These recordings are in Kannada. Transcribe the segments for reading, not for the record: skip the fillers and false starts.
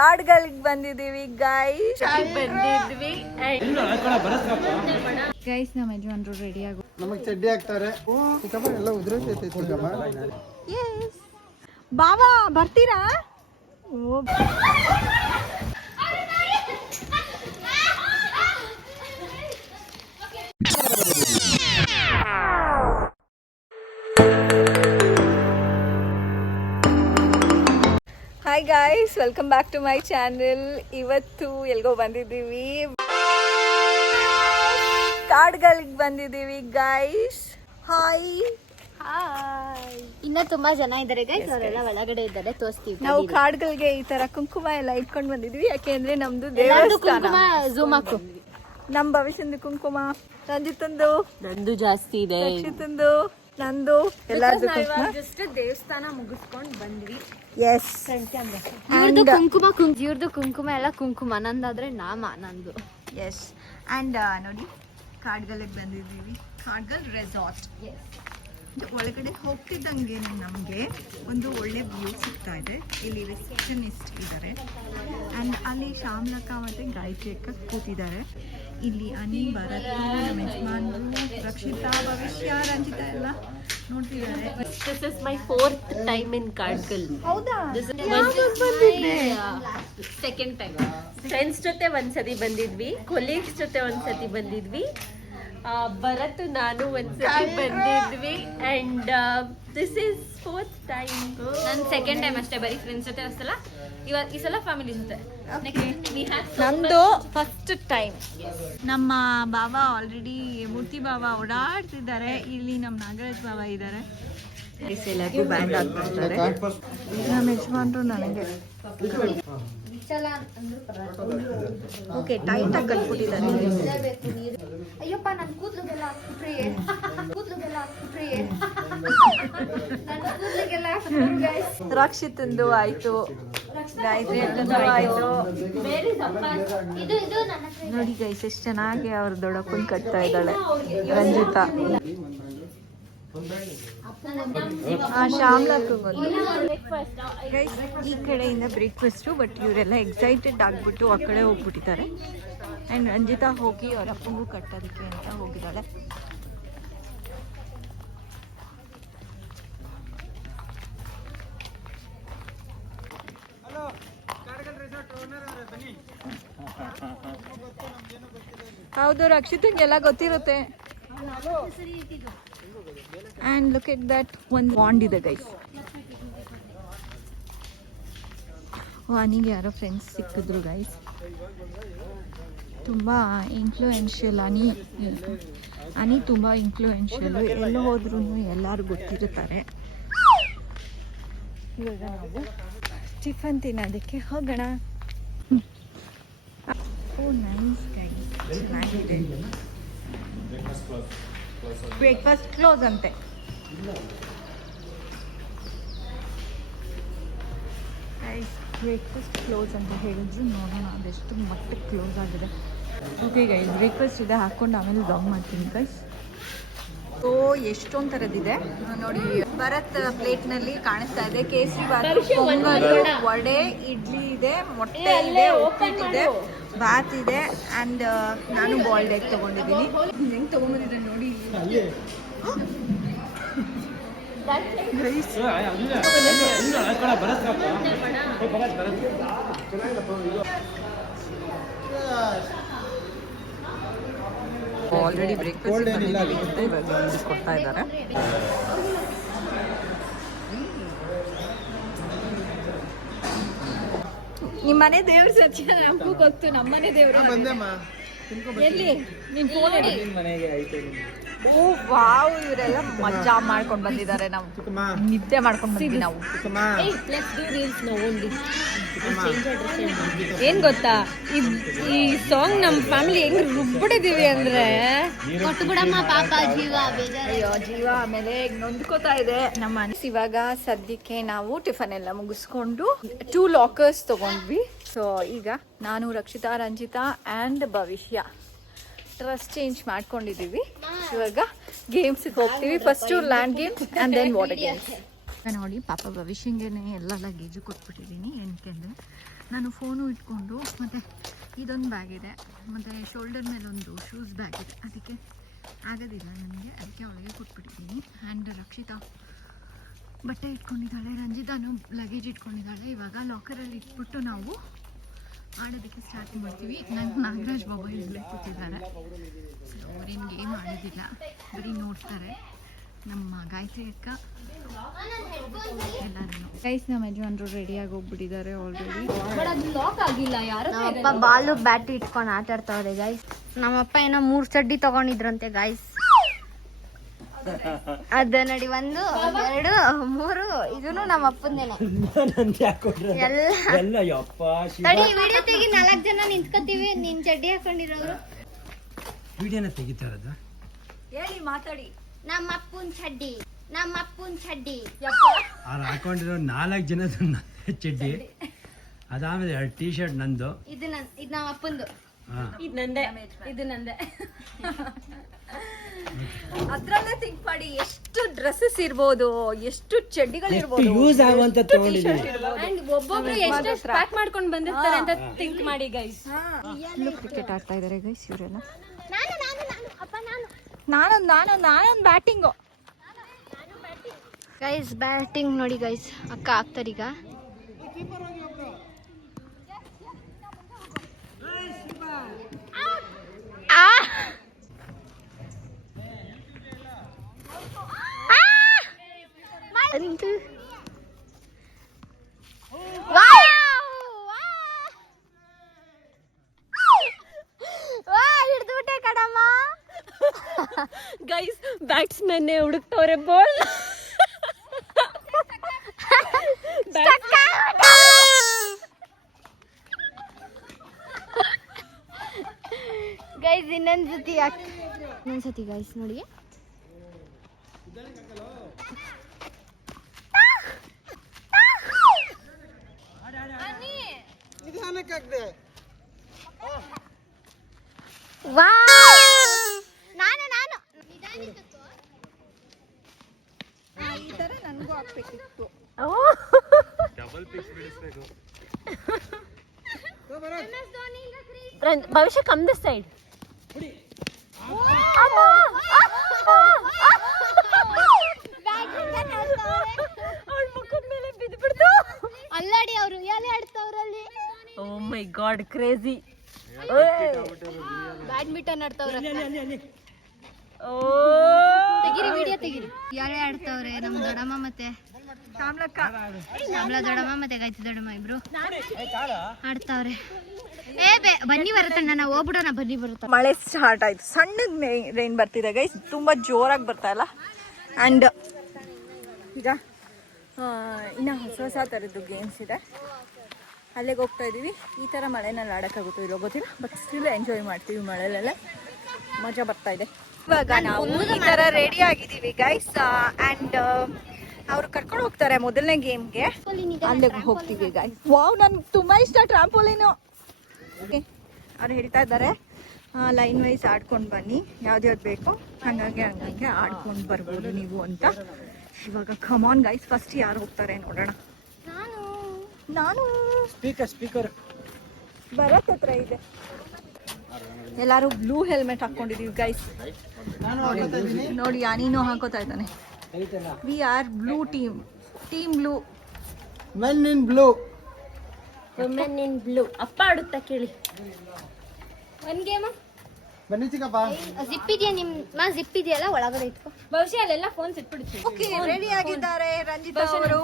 ಕಾಡ್ಗಳಿಗೆ ಬಂದಿದ್ದೀವಿ ಗೈಸ್. ಗೈಸ್ ನಮ್ಮ ಯಜಮಾನ್ರು ರೆಡಿ ಆಗು. ನಮಗೆ ಚಡ್ಡಿ ಹಾಕ್ತಾರೆ. ಎಲ್ಲ ಉದುರೈತೈತೆ ಚಿಕ್ಕಮ್ಮ. ಎಸ್ ಬಾವಾ ಬರ್ತೀರಾ? ಓ hi guys, welcome back to my channel. ಇವತ್ತು ಎಲ್ಗೋ ಬಂದಿದ್ದೀವಿ, ಕಾಡ್ಗಳಿಗೆ ಬಂದಿದ್ದೀವಿ ಗೈಸ್. Hi hi. ಇನ್ನ ತುಂಬಾ ಜನ ಇದ್ದಾರೆ ಗೈಸ್, ಅವರೆಲ್ಲ ಒಳಗಡೆ ಇದ್ದಾರೆ, ತೋರಿಸ್ತೀವಿ. ನಾವು ಕಾಡ್ಗಳಿಗೆ ಈ ತರ ಕುಂಕುಮ ಎಲ್ಲ ಇಟ್ಕೊಂಡು ಬಂದಿದ್ವಿ, ಯಾಕೆಂದ್ರೆ ನಮ್ದು ದೇವಸ್ಥಾನ. ಝೂಮ್ ಹಾಕು. ನಮ್ ಭವಿಷ್ಯದ ಕುಂಕುಮ, ರಂಜಿತಂದು, ನಂದು ಜಾಸ್ತಿ ಇದೆ, ರಕ್ಷಿತಂದು, ನಂದು, ಎಲ್ಲಾರ್ದು ಕುಂಕುಮ. ಜಸ್ಟ್ ದೇವಸ್ಥಾನ ಮುಗಿಸ್ಕೊಂಡು ಬಂದ್ವಿ. ಎಸ್, ಇವ್ರದ್ದು ಕುಂಕುಮ ಎಲ್ಲ ಕುಂಕುಮ, ನಂದಾದ್ರೆ ನಾಮ ನಂದು. ಎಸ್. ಅಂಡ್ ನೋಡಿ, ಕಾಡ್ಗಳಿಗೆ ಬಂದಿದ್ದೀವಿ, ಕಾಡ್ಗಲ್ ರೆಸಾರ್ಟ್. ಒಳಗಡೆ ಹೋಗ್ತಿದ್ದಂಗೆ ನಮಗೆ ಒಂದು ಒಳ್ಳೆ ವ್ಯೂ ಸಿಗ್ತಾ ಇದೆ. ಇಲ್ಲಿ ರಿಸೆಪ್ಷನಿಸ್ಟ್ ಇದ್ದಾರೆ ಆ್ಯಂಡ್ ಅಲ್ಲಿ ಶ್ಯಾಮ್ಲಕ್ಕ ಮತ್ತು ಗಾಯತ್ರಿ ಅಕ್ಕ ಕೂತಿದ್ದಾರೆ. ಇಲ್ಲಿ ಅನಿ, ಭರತ್, ನಮ್ಮ ಯಜಮಾನ್ರು, ರಕ್ಷಿತಾ, ಭವಿಷ್ಯ, ರಂಜಿತಾ ಎಲ್ಲ ನೋಡ್ತಿದ್ದಾರೆ. This is my 4th time in Kadgal. ಹೌದಾ? Second time. ಫ್ರೆಂಡ್ಸ್ ಜೊತೆ ಒಂದ್ಸತಿ ಬಂದಿದ್ವಿ, ಕೊಲೀಗ್ಸ್ ಜೊತೆ ಒಂದ್ಸತಿ ಬಂದಿದ್ವಿ, ಭರತ್ ನಾನು ಒಂದ್ಸತಿ ಬಂದಿದ್ವಿ, and this is 4th time. ನನ್ನ ಸೆಕೆಂಡ್ ಟೈಮ್ ಅಷ್ಟೇ, ಬರೀ ಫ್ರೆಂಡ್ಸ್ ಜೊತೆ ಅಷ್ಟಲ್ಲ, ಈ ಸಲ ಫ್ಯಾಮಿಲಿ ಜೊತೆ. ನಂದು ಫಸ್ಟ್ ಟೈಮ್. ನಮ್ಮ ಬಾಬಾ ಆಲ್ರೆಡಿ ಮೂರ್ತಿ ಬಾಬಾ ಓಡಾಡ್ತಿದ್ದಾರೆ. ಇಲ್ಲಿ ನಮ್ಮ ನಾಗರಾಜ್ ಬಾಬಾ ಇದ್ದಾರೆ. ಎಲ್ಲರಿಗೂ ಬ್ಯಾಂಡ್ ಹಾಕ್ತಿದ್ದಾರೆ. ನಮ್ಮ ಯಜಮಾನ್ರು ನನಗೆ ಓಕೆ ಟೈಟ್ ಆಗಿ ಕಟ್ಬಿಟ್ಟಿದ್ದಾರೆ. ಅಯ್ಯಪ್ಪ ನನ್ನ ಕೂದಲಿಗೆಲ್ಲ ರಕ್ಷಿತಂದು ಆಯ್ತು, ಗಾಯತ್ರಿ ಆಯ್ತು. ನೋಡಿ ಗೈಸ್, ಎಷ್ಟು ಚೆನ್ನಾಗಿ ಅವ್ರ ದೊಡ್ಡಪ್ಪನ್ ಕಟ್ತಾ ಇದ್ದಾಳೆ ರಂಜಿತಾ. ಶ್ಯಾಮ್ಲಕ್ಕೂ ಗೈಸ್ ಈ ಕಡೆಯಿಂದ ಬ್ರೇಕ್ಫಾಸ್ಟು, ಬಟ್ ಇವರೆಲ್ಲ ಎಕ್ಸೈಟೆಡ್ ಆಗಿಬಿಟ್ಟು ಆ ಕಡೆ ಹೋಗ್ಬಿಟ್ಟಿದ್ದಾರೆ. ಆ್ಯಂಡ್ ರಂಜಿತಾ ಹೋಗಿ ಅವ್ರ ಅಪ್ಪಂಗೂ ಕಟ್ಟೋದಕ್ಕೆ ಅಂತ ಹೋಗಿದ್ದಾಳೆ. ಹೌದು, ರಕ್ಷಿತಂಗೆಲ್ಲ ಗೊತ್ತಿರುತ್ತೆ. ಆ್ಯಂಡ್ ಲುಕ್ ಎಟ್ ದಟ್, ಒಂದು ಬಾಂಡ್ ಇದೆ ಗೈಸ್. ಅನಿಗೆ ಯಾರೋ ಫ್ರೆಂಡ್ಸ್ ಸಿಕ್ಕಿದ್ರು ಗೈಸ್, ತುಂಬ ಇನ್ಫ್ಲೂಯೆನ್ಷಿಯಲ್. ಅನಿ ತುಂಬ ಇನ್ಫ್ಲೂಯೆನ್ಷಿಯಲ್ಲು, ಎಲ್ಲೋ ಹೋದ್ರೂ ಎಲ್ಲರೂ ಗೊತ್ತಿರುತ್ತಾರೆ. ಇವಾಗ ನಾವು ಟಿಫನ್ ತಿನ್ನೋದಕ್ಕೆ ಹೋಗೋಣ. ಓ ನೈಸ್ ಗೈಸ್, ಚೆನ್ನಾಗಿದೆ. ಬ್ರೇಕ್ಫಾಸ್ಟ್ ಕ್ಲೋಸ್ ಅಂತೆ. ಬ್ರೇಕ್ಫಾಸ್ಟ್ ಕ್ಲೋಸ್ ಅಂತ ಹೇಳಿದ್ರು, ನೋಡೋಣ ಅದೆಷ್ಟು ಮಟ್ಟಕ್ಕೆ ಕ್ಲೋಸ್ ಆಗಿದೆ. ಓಕೆ ಗೈಸ್, ಬ್ರೇಕ್ಫಾಸ್ಟ್ ಇದೆ, ಹಾಕ್ಕೊಂಡು ಆಮೇಲೆ ಬ್ಲಾಗ್ ಮಾಡ್ತೀನಿ ಗೈಸ್. ಸೊ ಎಷ್ಟೊಂದು ಥರದ್ದಿದೆ ನೋಡಿ. ಭರತ್ ಪ್ಲೇಟ್ನಲ್ಲಿ ಕಾಣಿಸ್ತಾ ಇದೆ ಕೇಸರಿ ಬಾತ್, ಪೊಂಗಲ್, ವಡೆ, ಇಡ್ಲಿ ಇದೆ, ಮೊಟ್ಟೆ ಇದೆ, ಉಪ್ಪಿಟ್ಟಿದೆ, ಬಾತ್ ಇದೆ, ಆ್ಯಂಡ್ ನಾನು ಬಾಯ್ಲ್ಡ್ ಎಗ್ ತೊಗೊಂಡಿದ್ದೀನಿ. ಹೆಂಗೆ ತೊಗೊಂಬಂದಿದ್ದೆ ನೋಡಿ. ಆಲ್ರೆಡಿ ಬ್ರೇಕ್ಫಾಸ್ಟ್ ಇವಾಗ ಕೊಡ್ತಾ ಇದ್ದಾರೆ. ನಿಮ್ಮ ಮನೆ ದೇವ್ರ ಸಚ್ಚ ನಮಗೂ ಗೊತ್ತು, ನಮ್ಮನೆ ದೇವ್ರು. ಎಲ್ಲಿ ನಿನ್ ಫೋನ್ ಓ ವಾವ್, ಇವರೆಲ್ಲ ಮಜಾ ಮಾಡ್ಕೊಂಡು ಬಂದಿದ್ದಾರೆ. ನಾವು ನಿದ್ದೆ ಮಾಡ್ಕೊಂಡು ಬಂದಿದ್ವಿ. ನಾವು ಏನ್ ಗೊತ್ತಾ, ಈ ಸಾಂಗ್ ನಮ್ ಫ್ಯಾಮಿಲಿ ಹೆಂಗ್ ರುಬ್ಬಿಡಿದೀವಿ ಅಂದ್ರೆ, ಅಯ್ಯೋ ಜೀವ ಆಮೇಲೆ ನೊಂದ್ಕೋತಾ ಇದೆ ನಮ್ಮ ಮನಸ್ಸು. ಇವಾಗ ಸದ್ಯಕ್ಕೆ ನಾವು ಟಿಫನ್ ಎಲ್ಲ ಮುಗಿಸ್ಕೊಂಡು 2 ಲಾಕರ್ಸ್ ತಗೊಂಡ್ವಿ. ಸೊ ಈಗ ನಾನು, Rakshita, Ranjita and Bhavishya dress change ಮಾಡ್ಕೊಂಡಿದ್ದೀವಿ. ಇವಾಗ ಗೇಮ್ಸ್ಗೆ ಹೋಗ್ತೀವಿ. First land games and then water games. ನೋಡಿ ಪಾಪ ಭವಿಷ್ಯಂಗೆ ಎಲ್ಲ ಲಗೇಜು ಕೊಟ್ಬಿಟ್ಟಿದ್ದೀನಿ. ಏನಕ್ಕೆ ಅಂದರೆ ನಾನು ಫೋನು ಇಟ್ಕೊಂಡು ಮತ್ತು ಇದೊಂದು ಬ್ಯಾಗ್ ಇದೆ ಮತ್ತು ಶೋಲ್ಡರ್ ಮೇಲೆ ಒಂದು ಶೂಸ್ ಬ್ಯಾಗ್ ಇದೆ, ಅದಕ್ಕೆ ಆಗೋದಿಲ್ಲ ನನಗೆ, ಅದಕ್ಕೆ ಅವಳಿಗೆ ಕೊಟ್ಬಿಟ್ಟಿದ್ದೀನಿ. ಆ್ಯಂಡ್ ರಕ್ಷಿತಾ ಬಟ್ಟೆ ಇಟ್ಕೊಂಡಿದ್ದಾಳೆ, ರಂಜಿತಾನು ಲಗೇಜ್ ಇಟ್ಕೊಂಡಿದ್ದಾಳೆ. ಇವಾಗ ಲಾಕರಲ್ಲಿ ಇಟ್ಬಿಟ್ಟು ನಾವು ಆಡೋದಕ್ಕೆ ಸ್ಟಾರ್ಟ್ ಮಾಡ್ತೀವಿ. ನನ್ನ ನಾಗರಾಜ್ ಬಾಬಾ ಇಲ್ಲೇ ಕೂತಿದ್ದಾರೆ, ಸೊ ಅವ್ರೇನು ಗೇಮ್ ಆಡೋದಿಲ್ಲ, ಬರೀ ನೋಡ್ತಾರೆ. ನಮ್ಮ ಗಾಯತ್ರಿ ಅಕ್ಕ ಎಲ್ಲರೂ ಗೈಸ್, ನಮ್ಮ ಯಜಮಾನ್ರು ರೆಡಿಯಾಗಿ ಹೋಗ್ಬಿಟ್ಟಿದ್ದಾರೆ ಆಲ್ರೆಡಿ. ನಮ್ಮಪ್ಪ ಬಾಲು ಬ್ಯಾಟ್ ಇಟ್ಕೊಂಡು ಆಟ ಆಡ್ತಾವ್ರೆ ಗೈಸ್. ನಮ್ಮಪ್ಪ ಏನೋ 3 ಚಡ್ಡಿ ತಗೊಂಡಿದ್ರಂತೆ ಗೈಸ್. ಅದ ನೋಡಿ 1 2 3 ಇದನ್ನು ನಮ್ಮ ಅಪ್ಪಂದೇನೆ. ಎಲ್ಲ ತಡಿ ವಿಡಿಯೋ ತೆಗಿ, 4 ಜನ ನಿಂತ್ಕೋತೀವಿ. ನಿನ್ ಚಡ್ಡಿ ಹಾಕೊಂಡಿರೋರು ವಿಡಿಯೋನ ತೆಗಿತಾರದ ಹೇಳಿ ಮಾತಾಡಿ. ನಮ್ಮ ಅಪ್ಪನ್ ಚಡ್ಡಿ, ನಮ್ಮ ಅಪ್ಪನ್ ಚಡ್ಡಿ. ಅವ್ರು ಹಾಕೊಂಡಿರೋ 4 ಜನದ ಚಡ್ಡಿ, ಅದಾದ್ಮೇಲೆ 2 ಟೀ ಶರ್ಟ್ ನಂದು. ಇದು ನಮ್ಮ ಅಪ್ಪಂದು. ಇದು ನಂದೆ, ಇದು ನಂದೆ. ಅದ್ರಲ್ಲೇ ಥಿಂಕ್ ಮಾಡಿ ಎಷ್ಟು ಡ್ರೆಸ್ಸಸ್ ಇರ್ಬೋದು, ಎಷ್ಟು ಚಡ್ಡಿಗಳು ಇರ್ಬೋದು, ಯೂಸ್ ಆಗುವಂತ ತಗೊಂಡಿದ್ದೀನಿ. ಅಂಡ್ ಒಬ್ಬೊಬ್ರು ಎಷ್ಟು ಪ್ಯಾಕ್ ಮಾಡ್ಕೊಂಡು ಬಂದಿರ್ತಾರೆ ಅಂತ ಥಿಂಕ್ ಮಾಡಿ ಗೈಸ್. ಕ್ರಿಕೆಟ್ ಆಡ್ತಾ ಇದಾರೆ ಗೈಸ್ ಇವರೆಲ್ಲ. ನಾನು ನಾನು ನಾನು ಅಪ್ಪ ನಾನು ನಾನೊಂದು ಬ್ಯಾಟಿಂಗು ಗೈಸ್. ಬ್ಯಾಟಿಂಗ್ ನೋಡಿ ಗೈಸ್, ಅಕ್ಕ ಆಗ್ತಾರೀಗ. ಹಿಡಿದ್ಬಿಟ್ಟೆ ಕಡಮ್ಮ ಗೈಸ್. ಬ್ಯಾಟ್ಸ್ಮನ್ ಹುಡುಕ್ತವ್ರೆ ಬಾಲ್. ಗೈಸ್ ಇನ್ನೊಂದ್ಸತಿ ಗೈಸ್ ನೋಡಿ. ಈ ತರ ನನಗೂ ಹಾಕ್ಬೇಕಿತ್ತು. ಭವಿಷ್ಯ ಕಮ್ ದಿಸ್ ಸೈಡ್. ಅಲ್ಲಾಡಿ ಅವರು ಎಲೆ ಆಡ್ತಾವ್ರಲ್ಲಿ. ಓ ಮೈ ಗಾಡ್, ಕ್ರೇಜಿ. ಬ್ಯಾಡ್ಮಿಂಟನ್ ಆಡ್ತಾವ್ರೆ. ತೆಗಿರಿ ವಿಡಿಯೋ ತೆಗಿರಿ. ಎಲೆ ಆಡ್ತಾವ್ರೆ ನಮ್ಮ ದೊಡ್ಡಮ್ಮ ಮತ್ತೆ ಶ್ಯಾಮ್ಲಾ ದೊಡ್ಡಮ್ಮ ಮತ್ತೆ ಗಾಯತ್ರಿ ದೊಡ್ಡಮ್ಮ ಇಬ್ರು ಆಡ್ತಾವ್ರೆ. ಬನ್ನಿ ಬರುತ್ತಣ್ಣ, ನಾವು ಹೋಗ್ಬಿಡೋಣ. ಬನ್ನಿ ಬರುತ್ತೆ. ಮಳೆ ಸ್ಟಾರ್ಟ್ ಆಯ್ತು, ಸಣ್ಣದ ರೈನ್ ಬರ್ತಿದೆ ಗೈಸ್, ತುಂಬಾ ಜೋರಾಗಿ ಬರ್ತಾ ಇಲ್ಲ. ಆ್ಯಂಡ್ ಈಗ ಇನ್ನು ಹೊಸ ಥರದ್ದು ಗೇಮ್ಸ್ ಇದೆ, ಅಲ್ಲಿಗೆ ಹೋಗ್ತಾ ಇದ್ದೀವಿ. ಈ ಥರ ಮಳೆನಲ್ಲಿ ಆಡೋಕ್ಕಾಗುತ್ತೋ ಇಲ್ಲೋ ಗೊತ್ತಿಲ್ಲ, ಬಟ್ ಸ್ಟಿಲ್ ಎಂಜಾಯ್ ಮಾಡ್ತೀವಿ. ಮಳೆಲೆಲ್ಲ ಮಜಾ ಬರ್ತಾ ಇದೆ. ಇವಾಗ ನಾವು ಈ ಥರ ರೆಡಿ ಆಗಿದ್ದೀವಿ ಗೈಸ್, ಆ್ಯಂಡ್ ಅವ್ರು ಕರ್ಕೊಂಡು ಹೋಗ್ತಾರೆ ಮೊದಲನೇ ಗೇಮ್ಗೆ, ಅಲ್ಲಿಗೆ ಹೋಗ್ತೀವಿ ಗೈಸ್. ವಾವ್, ನನ್ಗೆ ತುಂಬ ಇಷ್ಟ ಟ್ರಾಂಪೋಲಿನು. ಅವ್ರು ಹೇಳ್ತಾ ಇದ್ದಾರೆ ಲೈನ್ ವೈಸ್ ಆಡ್ಕೊಂಡು ಬನ್ನಿ, ಯಾವ್ದ್ಯಾವ್ದು ಬೇಕು ಹಂಗಾಗಿ ಆಡ್ಕೊಂಡು ಬರ್ಬೋದು ನೀವು ಅಂತ. ಇವಾಗ ಕಮಾನ್ ಗೈಸ್, ಫಸ್ಟ್ ಯಾರು ಹೋಗ್ತಾರೆ ನೋಡೋಣ. ನಾನು ಸ್ಪೀಕರ್ ಭರತ್ ಹತ್ರ ಇದೆ. ಎಲ್ಲರೂ ಬ್ಲೂ ಹೆಲ್ಮೆಟ್ ಹಾಕೊಂಡಿದೀವಿ ಗೈಸ್. ನೋಡಿ ನೀನು ಹಾಕೋತಾ ಇದ್ದಾನೆ. We are blue team blue. Men in blue. Women in blue. ಅಪ್ಪ ಆಡುತ್ತಾ ಕೇಳಿ. ಒಂದ್ ಗೇಮ್ ಬನ್ನಿ ಚಿಕ್ಕಪ್ಪ. ಜಿಪ್ ಇದೆಯಾ ನಿಮ್ಮ ಜಿಪ್ ಇದೆಯಲ್ಲ ಒಳಗಡೆ ಇಟ್ಕೋ. ಭವಿಷ್ಯ ಅಲ್ಲೆಲ್ಲ ಫೋನ್ ಸಿಟ್ಬಿಡ್ತೀವಿ. ಓಕೆ, ರೆಡಿ ಆಗಿದ್ದಾರೆ ರಂಜಿತಾ ಅವರು.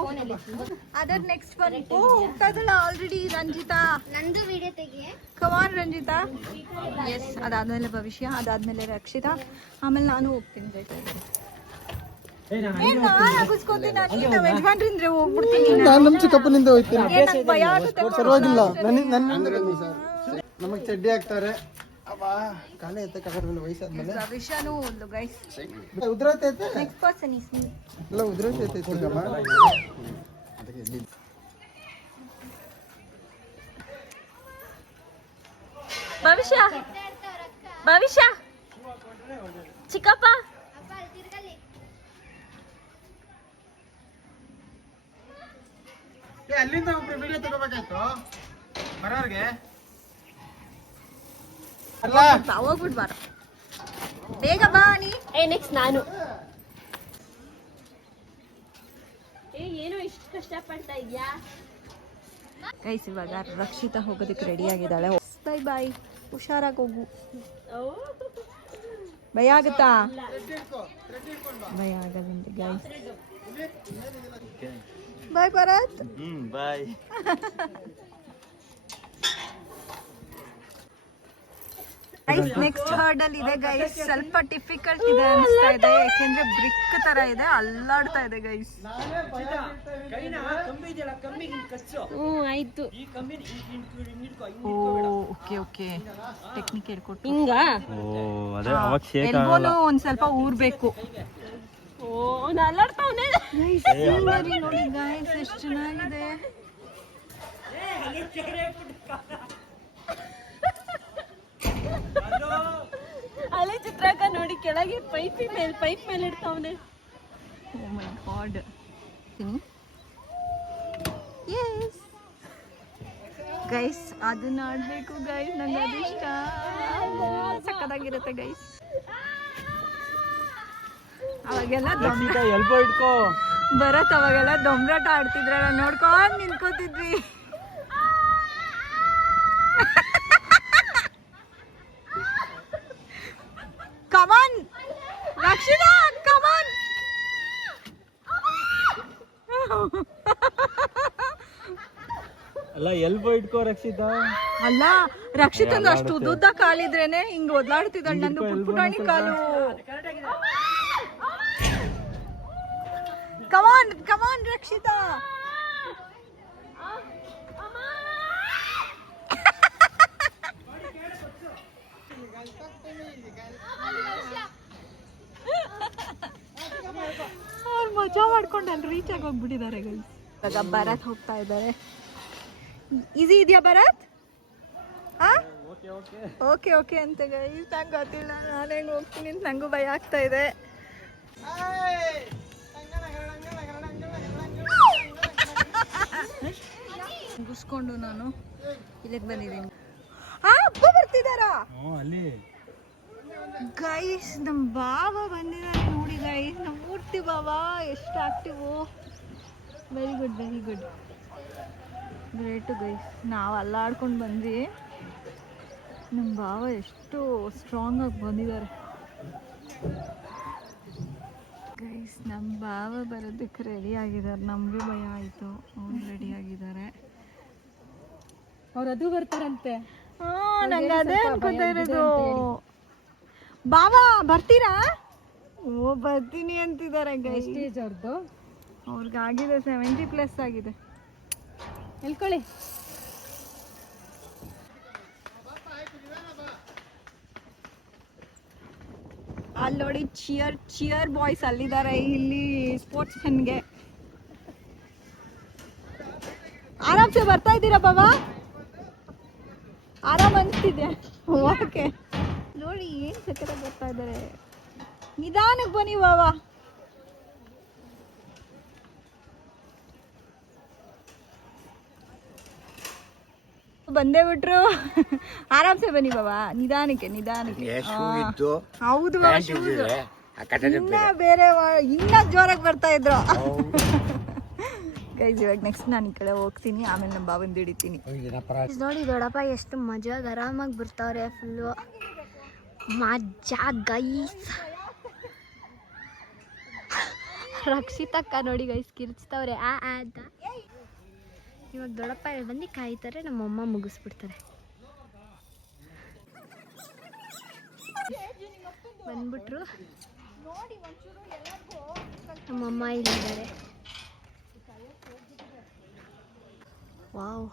ಅದರ್ ನೆಕ್ಸ್ಟ್ ಬಂದು ಹೋಗ್ತಾ ಇದ್ದಲ್ಲ ಆಲ್ರೆಡಿ ರಂಜಿತಾ. ನಂದು ವಿಡಿಯೋ ತೆಗಿ. ಕಮಾನ್ ರಂಜಿತಾ. ಎಸ್, ಅದಾದ್ಮೇಲೆ ಭವಿಷ್ಯ, ಅದಾದ್ಮೇಲೆ ರಕ್ಷಿತಾ, ಆಮೇಲೆ ನಾನು ಹೋಗ್ತೀನಿ. ಯಜಮಾನ್ರಿಂದ್ರೆ ಹೋಗ್ಬಿಡ್ತೀನಿ. ನಾನು ನಮ್ಮ ಚಿಕ್ಕಪ್ಪನಿಂದ ಹೋಗ್ತೀನಿ. ಭಯ ಆಗುತ್ತೆ. ಪರವಾಗಿಲ್ಲ, ನಮಗ್ ಚಡ್ಡಿ ಹಾಕ್ತಾರೆ. ಕಾಲೇ ಎತ್ತಕ್ಕಾಗಲ್ಲ ವಯಸ್ಸಾದ್ಮೇಲೆ. ಭವಿಷ್ಯನೂ ಒಂದು ಗೈಸ್. ಉದ್ರತೈತೆ. Next person is me. ಎಲ್ಲ ಉದ್ರತೈತೆ ಚಿಕ್ಕಮ್ಮ. ಭವಿಷ್ಯ ಭವಿಷ್ಯ ಚಿಕ್ಕಪ್ಪ ಅಲ್ಲಿಂದ ಒಬ್ರು ವಿಡಿಯೋ ತಗೋಬೇಕಾಯ್ತು. ಬರೋರ್ಗೆ ಹೋಗ್ಬಿಟ್ಟು ಬಾರ ಬೇಗ ಬಾ ನೀ. ನೆಕ್ಸ್ಟ್ ನಾನು. ಏನೋ ಇಷ್ಟು ಕಷ್ಟಪಡ್ತಾ ಇದ್ಯಾ? ಗೈಸ್ ಇವಾಗ ರಕ್ಷಿತಾ ಹೋಗೋದಕ್ಕೆ ರೆಡಿ ಆಗಿದ್ದಾಳೆ. ಬೈ ಬಾಯ್, ಹುಷಾರಾಗಿ ಹೋಗು. ಭಯ ಆಗುತ್ತಾ? ಭಯ ಆಗಲ್ಲ ಗೈಸ್. ಬಾಯ್ ಭರತ್. ಬಾಯ್. ಗೈಸ್ ನೆಕ್ಸ್ಟ್ ಹರ್ಡಲ್ ಇದೆ ಗೈಸ್. ಸ್ವಲ್ಪ ಡಿಫಿಕಲ್ಟ್ ಇದೆ ಅನಿಸ್ತಾ ಇದೆ, ಯಾಕೆಂದ್ರೆ ಬ್ರಿಕ್ ತರ ಇದೆ, ಅಲ್ಲಾಡ್ತಾ ಇದೆ ಗೈಸ್. ಆಯ್ತು. ಓಕೆ ಓಕೆ, ಟೆಕ್ನಿಕ್ ಹೇಳ್ಕೊಟ್ಟು. ಹಿಂಗ ಎಲ್ಬೋನು ಒಂದ್ ಸ್ವಲ್ಪ ಊರ್ಬೇಕು. ಅಲ್ಲಾಡ್ತಾವನೆ ನೋಡಿ ಗೈಸ್ ಎಷ್ಟು ಚೆನ್ನಾಗಿದೆ. ಅಲೆ ಚಿತ್ರಾಕ ನೋಡಿ ಕೆಳಗೆ ಪೈಪ್ ಮೇಲೆ ಇಡ್ತಾವನೆ. ಓ ಮೈ ಗಾಡ್. ಎಸ್ ಗೈಸ್, ಅದನ್ನ ಆಡ್ಬೇಕು ಗೈಸ್, ನಂಗೆ ಅದಿಷ್ಟ. ಸಕ್ಕದಾಗಿರುತ್ತೆ ಗೈಸ್. ಅವಾಗೆಲ್ಲ ಎಲ್ಬೋ ಇಟ್ಕೋ. ಬರತ್ ಅವಾಗೆಲ್ಲ ದೊಂಬ್ರಾಟ ಆಡ್ತಿದ್ರಲ್ಲ, ನೋಡ್ಕೊಂಡ್ ನಿಂತ್ಕೋತಿದ್ವಿ. ಕಮಾನ್ ರಕ್ಷಿತಾ, ಕಮಾನ್. ಅಲ್ಲ ಎಲ್ಬೋ ಇಟ್ಕೋ ರಕ್ಷಿತಾ. ಅಲ್ಲ ರಕ್ಷಿತಂದು ಅಷ್ಟು ಉದ್ದ ಕಾಲಿದ್ರೇನೆ ಹಿಂಗ್ ಒದ್ಲಾಡ್ತಿದ್ದಾಳೆ. ನಂದು ಪುಟ್ಪುಟಾಣಿ ಕಾಲು. ಕಮಾನ್ ಕಮಾನ್ ರಕ್ಷಿತಾ. ಅವ್ರು ಮಜಾ ಮಾಡ್ಕೊಂಡು ಅಲ್ಲಿ ರೀಚ್ ಆಗಿ ಹೋಗ್ಬಿಟ್ಟಿದ್ದಾರೆ ಗೈಸ್. ಇವಾಗ ಭರತ್ ಹೋಗ್ತಾ ಇದ್ದಾರೆ. ಈಸಿ ಇದೆಯಾ ಭರತ್? ಓಕೆ ಓಕೆ ಅಂತ ಗೈಸ್. ನಂಗೆ ಗೊತ್ತಿಲ್ಲ ನಾನು ಹೆಂಗೆ ಹೋಗ್ತೀನಿ ಅಂತ ನಂಗೂ ಭಯ ಆಗ್ತಾ ಇದೆ. ಮುಗಿಸ್ಕೊಂಡು ನಾನು ಇಲ್ಲಿಗೆ ಬಂದಿದ್ದೀನಿ. ಅಪ್ಪ ಬರ್ತಿದ್ದಾರಾ ಅಲ್ಲಿ ಗೈಸ್? ನಮ್ಮ ಬಾವ ಬಂದಿದ್ದಾರೆ ನೋಡಿ ಗೈಸ್. ನಮ್ಮ ಮೂರ್ತಿ ಬಾವ ಎಷ್ಟು active. Very good very good, great guys. ನಾವು ಅಲ್ಲಾಡ್ಕೊಂಡು ಬಂದ್ವಿ, ನಮ್ಮ ಬಾವ ಎಷ್ಟು ಸ್ಟ್ರಾಂಗ್ ಆಗಿ ಬಂದಿದ್ದಾರೆ ಗೈಸ್. ನಮ್ಮ ಬಾವ ಬರೋದಕ್ಕೆ ರೆಡಿ ಆಗಿದ್ದಾರೆ. ನಮಗೂ ಭಯ ಆಯಿತು, ಅವ್ರು ರೆಡಿ ಆಗಿದ್ದಾರೆ. ಅವ್ರು ಅದು ಬರ್ತಾರಂತೆ. ನಂಗೆ ಅದೇ ಅನ್ಕೋತಾ ಇರೋದು. ಬಾವ ಬರ್ತೀರಾ? ಓ ಬರ್ತೀನಿ ಅಂತಿದ್ದಾರೆ ಗೈಸ್. ಸ್ಟೇಜ್ ಅವ್ರದ್ದು ಅವ್ರಿಗಾಗಿದೆ 70+ ಆಗಿದೆ. ಹೇಳ್ಕೊಳ್ಳಿ. ಅಲ್ಲಿ ನೋಡಿ ಚಿಯರ್ ಬಾಯ್ಸ್ ಅಲ್ಲಿದ್ದಾರೆ. ಇಲ್ಲಿ ಸ್ಪೋರ್ಟ್ಸ್ ಮೆನ್ಗೆ. ಆರಾಮ್ಸೆ ಬರ್ತಾ ಇದ್ದೀರಾ ಬಾಬಾ? ಆರಾಮ್ ಅನಿಸ್ತಿದೆ. ಓಕೆ ನೋಡಿ ಏನು ಸಕ್ಕತ್ತಾಗಿ ಬರ್ತಾ ಇದ್ದಾರೆ. ನಿಧಾನಕ್ಕೆ ಬನ್ನಿ ಬಾಬಾ. ಬಂದೇ ಬಿಟ್ರು. ಆರಾಮ್ಸೆ ಬನ್ನಿ ಬಾಬಾ, ನಿಧಾನಕ್ಕೆ ನಿಧಾನಕ್ಕೆ. ಹೌದು ಬಾಬಾ, ಇನ್ನ ಬೇರೆ ಇನ್ನ ಜೋರಾಗಿ ಬರ್ತಾ ಇದ್ರು ಗೈಸ್. ಇವಾಗ ನೆಕ್ಸ್ಟ್ ನಾನು ಈ ಕಡೆ ಹೋಗ್ತೀನಿ, ಆಮೇಲೆ ನಮ್ಮ ಬಾಬಂದು ಹಿಡಿತೀನಿ. ನೋಡಿ ದೊಡ್ಡಪ್ಪ ಎಷ್ಟು ಮಜಾ ಆರಾಮಾಗಿ ಬರ್ತಾವ್ರೆ. ಫುಲ್ಲು ಮಜಾ ಗೈಸ್. ರಕ್ಷಿತಕ್ಕ ನೋಡಿ ಗೈಸ್ ಕಿರ್ಚ್ತವ್ರೆ ಆ ಅಂತ. ಇವಾಗ ದೊಡ್ಡಪ್ಪ ಬಂದು ಕಾಯ್ತಾರೆ, ನಮ್ಮಮ್ಮ ಮುಗಿಸ್ಬಿಡ್ತಾರೆ. ಬಂದ್ಬಿಟ್ರು, ನಮ್ಮಮ್ಮ ಇಲ್ಲಿದ್ದಾರೆ. ವಾವ್,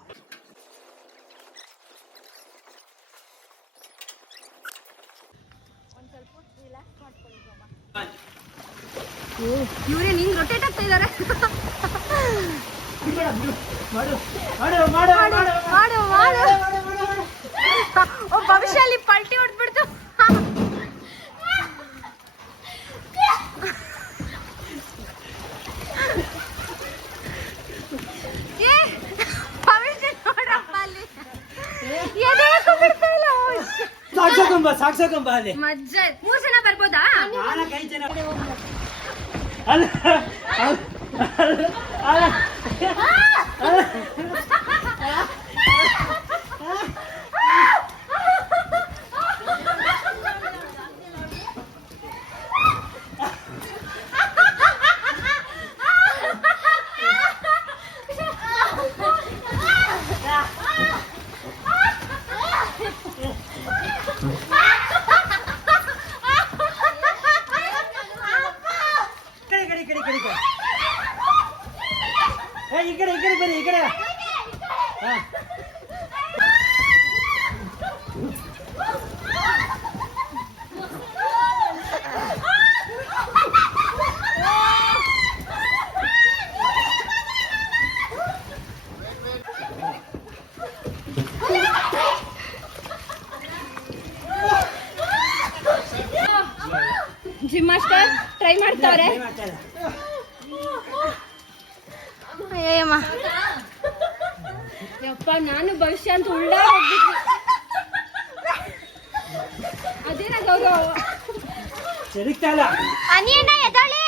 ಇವ್ರೇ ನಿಂಗೆ ರೊಟೇಟ್ ಆಗ್ತಾ ಇದ್ದಾರೆ. ಭವಿಷ್ಯಲ್ಲಿ ಪಲ್ಟಿ ಹೊಡ್ಬಿಡ್ತು. ಭವಿಷ್ಯ ನೋಡಪ್ಪ ಅಲ್ಲಿ. ಸಾಕ್ಸಕೊಂಬ ಅದೇ ಮಜ್ಜ 3 ಜನ ಬರ್ಬೋದಾ? 4-5 ಜನ ಅಲ್ಲ ಈ ಕಡೆ ಬನ್ನಿ ಈ ಕಡೆ ಜಿಮ್ ಮಾಸ್ಟರ್ ಟ್ರೈ ಮಾಡ್ತಾವ್ರೆ. ಅಯ್ಯಮ್ಮ ಯಪ್ಪ, ನಾನು ಭವಿಷ್ಯ ಅಂತ ಉಳ್ಳ ಅದೇನಾಗ ಸರಿತಲ್ಲ ಅನಿಯಣ್ಣ ಎದೊಳೆ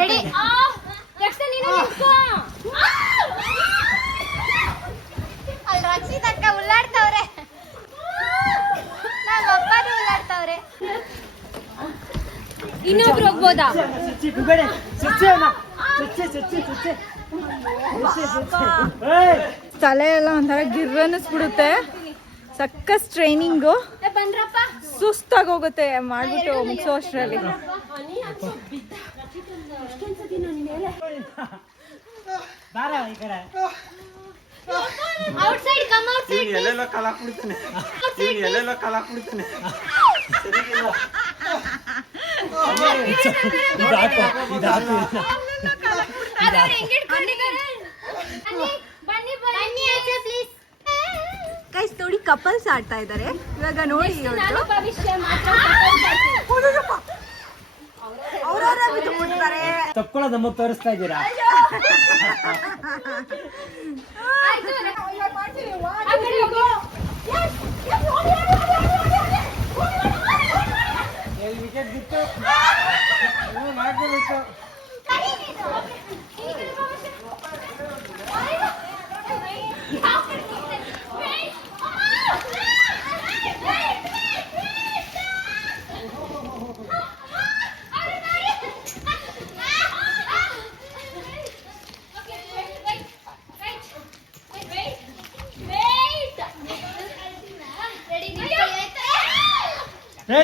ರೆಡಿ ಅಲ್ಲಿ ರಕ್ಷಿತಕ್ಕ ಉಳ್ಳಾಡ್ತಾವ್ರೆ, ನನ್ನ ಅಪ್ಪನೂ ಉಳ್ಳಾಡ್ತಾವ್ರೆ. ಇನ್ನೊಬ್ರು ಹೋಗ್ಬೋದಾ? ತಲೆ ಎಲ್ಲ ಒಂಥರ ಗಿರ್ರನ್ನಿಸ್ಬಿಡುತ್ತೆ. ಸಕ್ಕಸ್ ಟ್ರೈನಿಂಗು, ಬಂದ್ರಪ್ಪ. ಸುಸ್ತಾಗಿ ಹೋಗುತ್ತೆ ಮಾಡ್ಬಿಟ್ಟು ಮುಗಿಸೋ ಅಷ್ಟರಲ್ಲಿ. ಔಟ್ಸೈಡ್ ಕಮ್ ಔಟ್ಸೈಡ್ ಎಲ್ಲೆಲ್ಲ ಕಾಲ ಕುಡಿತಾನೆ, ಎಲ್ಲೆಲ್ಲ ಕಾಲ ಕುಡಿತಾನೆ. ಗೈಸ್ ನೋಡಿ, ಕಪಲ್ಸ್ ಆಡ್ತಾ ಇದ್ದಾರೆ ಇವಾಗ ನೋಡಿ. ತಕ್ಕೊಳ್ಳೋದು ನಮಗೆ ತೋರಿಸ್ತಾ ಇದ್ದೀರಾ? ವಿಕೆಟ್ ಬಿತ್ತು, 4 ಬಿತ್ತು.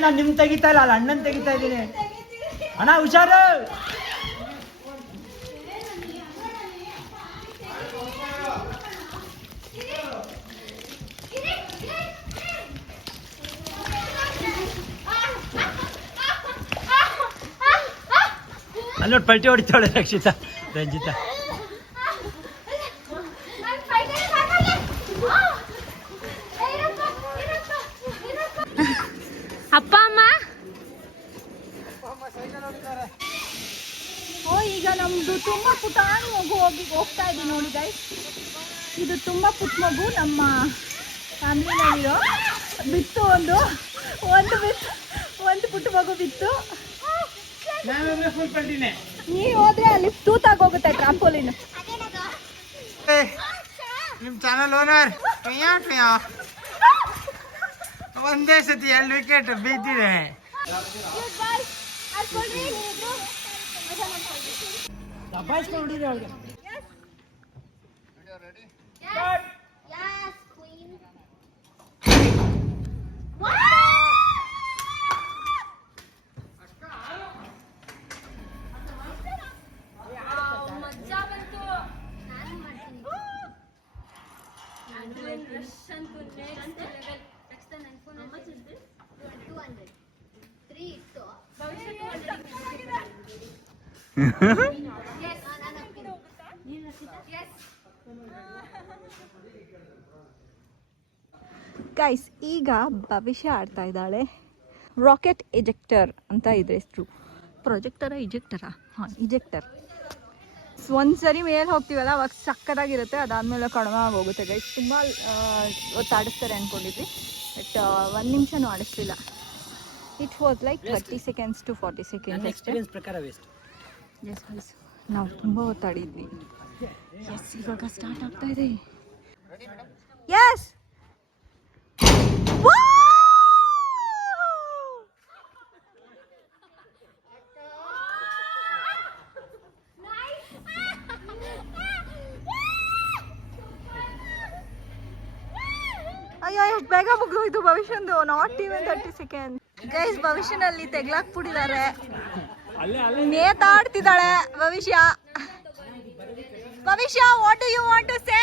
ನಾನು ನಿಮ್ ತೆಗಿತಾ ಇಲ್ಲ, ಅಲ್ಲ ಅಣ್ಣನ್ ತೆಗಿತಾ ಇದ್ದೀನಿ. ಅಣ್ಣ ಹುಷಾರು. ಅಲ್ಲೋಟ್ ಪಲ್ಟಿ ಹೊಡಿತಾಳೆ ರಕ್ಷಿತಾ, ರಂಜಿತಾ. ಅಪ್ಪ ಅಮ್ಮ ಈಗ ನಮ್ದು ತುಂಬಾ ಪುಟಾಣಿ ಮಗು ಹೋಗ್ತಾ ಇದೆ ನೋಡಿ ಗೈಸ್. ಇದು ತುಂಬಾ ಪುಟ್ಟ ಮಗು, ನಮ್ಮ ಫ್ಯಾಮಿಲಿನಲ್ಲಿರೋ. ಬಿತ್ತು ಒಂದು ಪುಟ್ಟ ಮಗು ಬಿತ್ತು. ನೀ ಹೋದ್ರೆ ಅಲ್ಲಿ ತೂತಾಗಿ ಹೋಗುತ್ತೆ ಟ್ರಾಂಪೋಲಿನ್. ನಿಮ್ ಚಾನಲ್ ಓನರ್ ಒಂದೇ ಸತಿ 2 ವಿಕೆಟ್ ಬಿದ್ದಿದೆ. ಗೈಸ್, ಈಗ ಭವಿಷ್ಯ ಆಡ್ತಾ ಇದ್ದಾಳೆ. ರಾಕೆಟ್ ಎಜೆಕ್ಟರ್ ಅಂತ ಇದ್ರೆ ಹೆಸರು. ಪ್ರೊಜೆಕ್ಟರ ಇಜೆಕ್ಟರಾ? ಹಾಂ, ಇಜೆಕ್ಟರ್. ಒಂದ್ಸರಿ ಮೇಲೆ ಹೋಗ್ತೀವಲ್ಲ ಅವಾಗ ಸಕ್ಕತ್ತಾಗಿರುತ್ತೆ, ಅದಾದಮೇಲೆ ಕಡಿಮೆ ಆಗೋಗುತ್ತೆ ಗೈಸ್. ತುಂಬ ಹೊತ್ತು ಆಡಿಸ್ತಾರೆ ಅಂದ್ಕೊಂಡಿದ್ವಿ, ಬಟ್ 1 ನಿಮಿಷನೂ ಆಡಿಸ್ಲಿಲ್ಲ. It was like 30 seconds to 40 seconds ಅಷ್ಟೇ. ಎಕ್ಸ್ಪೀರಿಯನ್ಸ್ ಪ್ರಕಾರ ವೇಸ್ಟ್. ಎಸ್ ಗೈಸ್, ನಾವು ತುಂಬ ಹೊತ್ತಾಡಿದ್ವಿ. ಎಸ್, ಇವಾಗ ಸ್ಟಾರ್ಟ್ ಆಗ್ತಾ ಇದೆ. ಎಸ್, ಅಯ್ಯೋ ಎಷ್ಟು ಬೇಗ ಮುಗಿದೋಯ್ತು ಭವಿಷ್ಯಂದು. Not even 30 seconds guys. ಭವಿಷ್ಯನಲ್ಲಿ ತೆಗ್ಲಾಕ್ಬಿಟ್ಟಿದ್ದಾರೆ, ನೇತಾಡ್ತಿದ್ದಾಳೆ Bhavishya. Bhavishya, what do you want to say?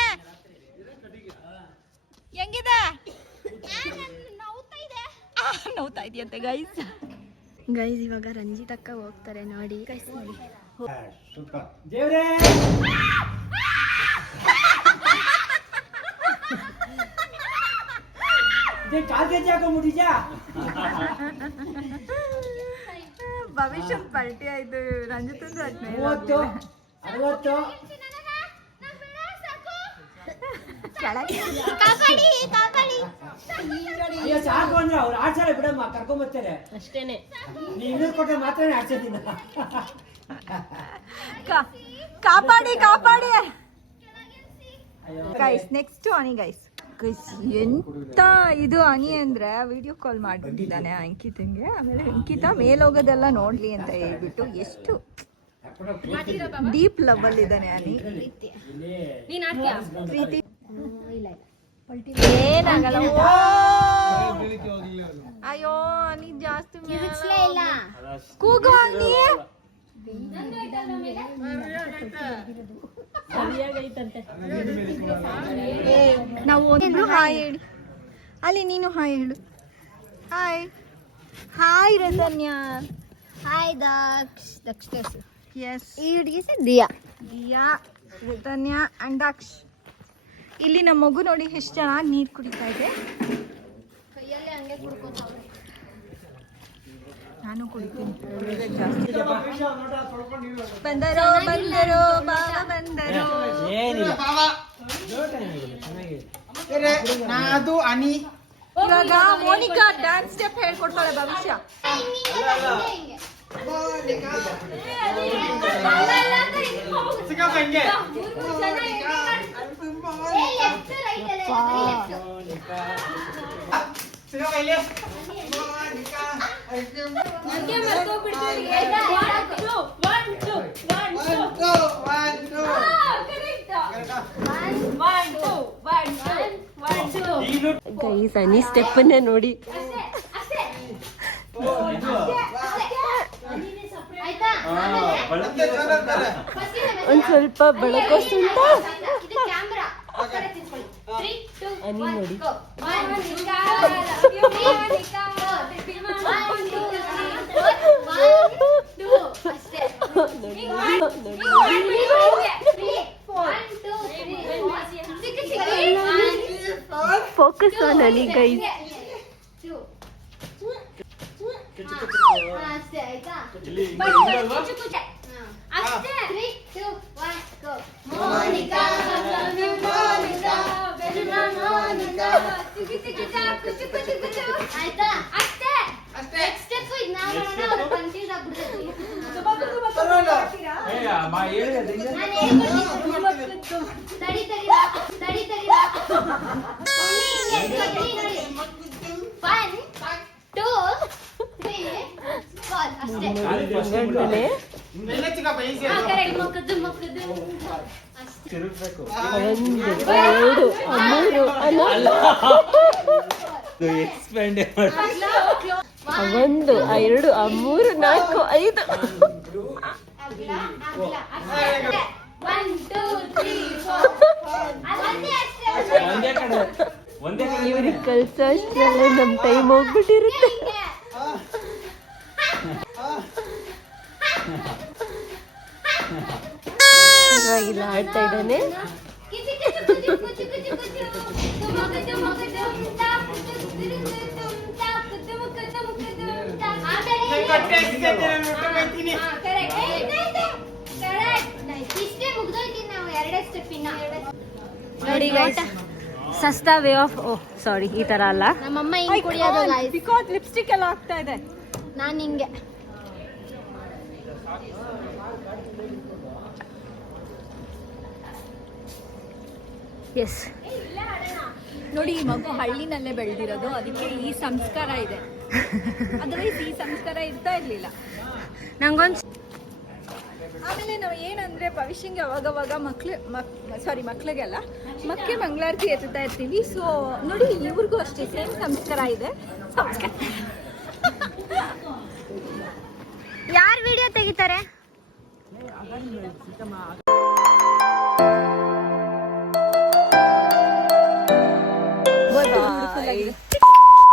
ಹೆಂಗಿದೆ? ನೋವ್ತಾ ಇದೆಯಂತೆ ಗೈಸ್. ಗೈಸ್ ಇವಾಗ ರಂಜಿತಕ್ಕ ಹೋಗ್ತಾರೆ ನೋಡಿ ಗೈಸ್, ನೋಡಿ. ದೇವ್ರೇ ಭವಿಷ್ಯ ಪಲ್ಟಿ ಆಯ್ತು, ರಂಜಿತಂದು 30, 60. ಅಯ್ಯೋ ಸಾಕು ಅಂದ್ರೆ ಅವ್ರು ಆಡ್ಸಾಳೆ ಬಿಡಮ್ಮ, ಕರ್ಕೊಂಬರ್ತಾರೆ ಅಷ್ಟೇನೆ. ನೀ 200 ಕೊಟ್ಟರೆ ಮಾತ್ರ ಆಡ್ಸೋದಿಲ್ಲ. ಕಾಪಾಡಿ ಕಾಪಾಡಿ ಗೈಸ್. ನೆಕ್ಸ್ಟ್ ಅನಿ ಗೈಸ್. ಗೈಸ್ ಎಂತ ಇದು ಅನಿ ಅಂದ್ರೆ ವಿಡಿಯೋ ಕಾಲ್ ಮಾಡ್ಬಿಟ್ಟಿದ್ದಾನೆ ಅಂಕಿತಂಗೆ. ಆಮೇಲೆ ಅಂಕಿತ ಮೇಲೋಗೋದೆಲ್ಲ ನೋಡ್ಲಿ ಅಂತ ಹೇಳ್ಬಿಟ್ಟು ಎಷ್ಟು ಡೀಪ್ ಲವ್ ಅಲ್ಲಿ ಇದ್ದಾನೆ ಅನಿ. ಪ್ರೀತಿ ಏನಾಗಲ್ಲ. ಅಯ್ಯೋ ಅನಿ ಜಾಸ್ತಿ ಕೂಗು ಅನಿ. ನಾವು ಒಂದು ಹಾಯ್ ಹೇಳಿ, ಅಲ್ಲಿ ನೀನು ಹಾಯ್ ಹೇಳು. Hi hi Ratanya. Hi Daksh. Daksh yes, ಈ ಹುಡುಗಿ ದಿಯಾ. ದಿಯಾ, ರತನ್ಯ ಅಂಡ್ ದಕ್ಷ್. ಇಲ್ಲಿ ನಮ್ಮ ಮಗು ನೋಡಿ ಎಷ್ಟು ಚೆನ್ನಾಗಿ ನೀರು ಕುಡಿತಾ ಇದೆ. ಕೈಯಲ್ಲಿ ಹಂಗೆ ಕುಡ್ಕೋತಾವೆ. ನಾನು ಕುಡಿತೀನಿ ಜಾಸ್ತಿ. ಬಂದರೋ ಬಂದರೋ ಬಾಬಾ ಬಂದರೋ. ಅದು ಅನಿ. ಇವಾಗ ಮೋನಿಕಾ ಡ್ಯಾನ್ಸ್ ಸ್ಟೆಪ್ ಹೇಳ್ಕೊಡ್ತಾಳೆ ಭವಿಷ್ಯ. ಗೈಸ್ ಅನಿ ಸ್ಟೆಪ್ ಅನ್ನ ನೋಡಿ. ಒಂದ್ ಸ್ವಲ್ಪ ಬಳಕೋಸುಂಟ ಅನಿ ನೋಡಿ. ಫೋಕಸ್ ಆನ್ ಅನಿ ಗೈಸ್. ಒಂದು ಎರಡು ಮೂರು ನಾಲ್ಕು ಐದು. ಇವ್ರಿಗೆ ಕಲ್ಸೋಷ್ಟ್ರಲ್ಲೇ ನಮ್ ಟೈಮ್ ಹೋಗ್ಬಿಟ್ಟಿರುತ್ತೆ. ಪರವಾಗಿಲ್ಲ, ಆಡ್ತಾ ಇದ್ದಾನೆ. ಇಷ್ಟೇ ಮುಗ್ದೋಯ್ತೀನಿ ನಾವು ಎರಡೇ ಸ್ಟೆಪ್ ಇನ್ನ ನೋಡಿ ಗೈಸ್ ಸಸ್ತಾ ವೇ ಆಫ್ ಸಾರಿ ಈ ತರ ಅಲ್ಲ ನಮ್ಮಮ್ಮ ಹಿಂಗ್ ಕುಡಿಯೋದು guys. ಬಿಕಾಸ್ ಲಿಪ್ಸ್ಟಿಕ್ ಎಲ್ಲ ಆಗ್ತಾ ಇದೆ. ನಾನ್ ಹಿಂಗೆ ಎಸ್ ನೋಡಿ ಈ ಮಗು ಹಳ್ಳಿನಲ್ಲೇ ಬೆಳೆದಿರೋದು, ಅದಕ್ಕೆ ಈ ಸಂಸ್ಕಾರ ಇದೆ. ಅದರ್ವೈಸ್ ಈ ಸಂಸ್ಕಾರ ಇರ್ತಾ ಇರ್ಲಿಲ್ಲ. ನಂಗೊಂದು ಆಮೇಲೆ ನಾವು ಏನಂದ್ರೆ ಭವಿಷ್ಯಂಗೆ ಅವಾಗವಾಗ ಮಕ್ಳಿಗೆಲ್ಲ ಮಕ್ಕೆ ಮಂಗಳಾರತಿ ಎತ್ತುತ್ತಾ ಇರ್ತೀವಿ. ಸೊ ನೋಡಿ ಇವ್ರಿಗೂ ಅಷ್ಟೇ ಸೇಮ್ ಸಂಸ್ಕಾರ ಇದೆ. ಯಾರು ವಿಡಿಯೋ ತೆಗಿತಾರೆ?